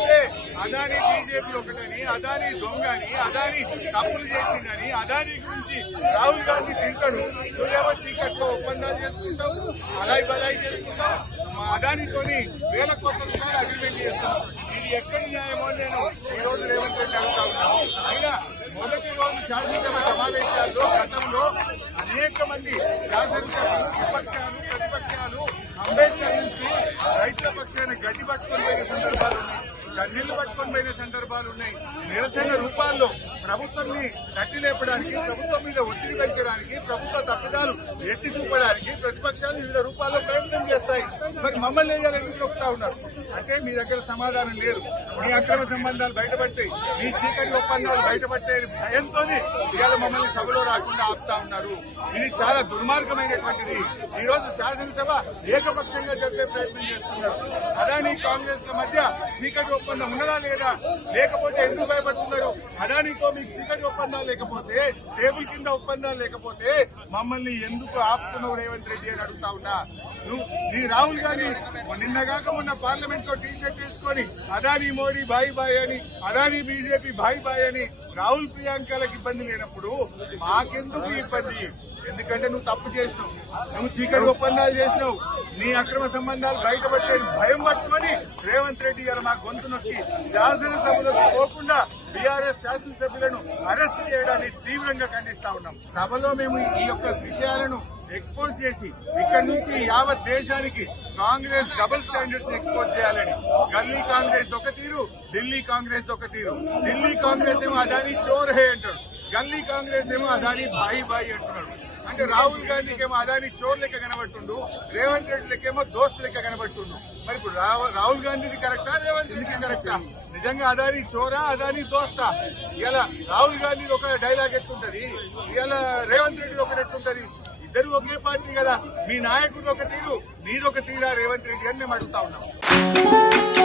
లేకపోతే అదానీ బీజేపీ ఒకటని, అదానీ దొంగని, అదానీ తప్పులు చేసిందని, అదానీ గురించి రాహుల్ గాంధీ తింటాడు. నువ్వేమో చీకట్లో ఒప్పందాలు చేసుకుంటావు, అలాయి బలాయి చేసుకుంటావు. మా అదానీతోని వేల కోట్ల రూపాయలు అగ్రిమెంట్ చేస్తాం. ఇది ఎక్కడి న్యాయమో నేను ఈ రోజు రేవంత్ రెడ్డి అడుగుతా ఉన్నాను. అయినా మొదటి రోజు శాసనసభ సమావేశాల్లో గతంలో అనేక మంది శాసనసభలు, విపక్షాలు, ప్రతిపక్షాలు అంబేద్కర్ నుంచి రైతుల పక్షాన గడ్డి పట్టుకొని పోయిన సందర్భాలు ఉన్నాయి, కన్నీళ్లు పట్టుకొని పోయిన సందర్భాలు ఉన్నాయి. నిరసన రూపాల్లో ప్రభుత్వాన్ని తట్టి లేపడానికి, ప్రభుత్వం మీద ఒత్తిడి పెంచడానికి, ప్రభుత్వ తప్పిదాలు ఎత్తి చూపడానికి ప్రతిపక్షాలు వివిధ రూపాల్లో ప్రయత్నం చేస్తాయి. మరి మమ్మల్ని ఎందుకు నొక్కుతా ఉన్నారు అంటే మీ దగ్గర సమాధానం లేదు. మీ అక్రమ సంబంధాలు బయటపడతాయి, మీ చీకటి ఒప్పందాలు బయటపడతాయని భయంతో ఇవాళ మమ్మల్ని సభలో రాకుండా ఆపుతా ఉన్నారు. ఇది చాలా దుర్మార్గమైనటువంటిది. ఈ రోజు శాసనసభ ఏకపక్షంగా జరిపే ప్రయత్నం చేస్తున్నారు. అదానీ కాంగ్రెస్ ల మధ్య చీకటి ఒప్పందం ఉన్నదా లేదా, లేకపోతే ఎందుకు భయపడుతున్నారు? అదానీతో మీకు చీకటి ఒప్పందాలు లేకపోతే, టేబుల్ కింద ఒప్పందాలు లేకపోతే మమ్మల్ని ఎందుకు ఆపుతున్నావు రేవంత్ రెడ్డి అని అడుగుతా ఉన్నా. నీ రాహుల్ గాంధీ నిన్నగాక మొన్న పార్లమెంట్ లో టీ షర్ట్ వేసుకొని అదానీ మోడీ బాయ్ బాయ్ అని, అదానీ బీజేపీ బాయ్ బాయ్ అని రాహుల్ ప్రియాంకలకు ఇబ్బంది లేనప్పుడు మాకెందుకు ఇబ్బంది? ఎందుకంటే నువ్వు తప్పు చేసినావు, నువ్వు చీకటి ఒప్పందాలు చేసినావు, నీ అక్రమ సంబంధాలు బయటపడే భయం పట్టుకొని రేవంత్ రెడ్డి గారు మా గొంతు నొక్కి శాసనసభలోకి పోకుండా బీఆర్ఎస్ శాసనసభ్యులను అరెస్ట్ చేయడాన్ని తీవ్రంగా ఖండిస్తా ఉన్నాం. సభలో మేము ఈ యొక్క విషయాలను ఎక్స్పోజ్ చేసి ఇక్కడి నుంచి యావత్ దేశానికి కాంగ్రెస్ డబుల్ స్టాండర్డ్స్ ని ఎక్స్పోజ్ చేయాలని. గల్లీ కాంగ్రెస్ ఒక తీరు, ఢిల్లీ కాంగ్రెస్ ఒక తీరు. ఢిల్లీ కాంగ్రెస్ ఏమో అదానీ చోర్ హే అంటాడు, గల్లీ కాంగ్రెస్ ఏమో అదానీ బాయి బాయి అంటున్నాడు. అంటే రాహుల్ గాంధీకి ఏమో అదానీ చోర్ లెక్క కనబడుతుండు, రేవంత్ రెడ్డి లెక్కేమో దోస్త్ లెక్క కనబడుతుండు. మరి ఇప్పుడు రాహుల్ గాంధీది కరెక్టా, రేవంత్ రెడ్డికి కరెక్టా? నిజంగా అదానీ చోరా, అదానీ దోస్తా? ఇలా రాహుల్ గాంధీది ఒక డైలాగ్ ఎట్లుంటది, ఇలా రేవంత్ రెడ్డి ఒకటి ఎట్లుంటది? ఇద్దరు ఒకే పార్టీ కదా. మీ నాయకుడు ఒక తీరు, నీదొక తీరా రేవంత్ రెడ్డి అని మేము అడుగుతా ఉన్నాం.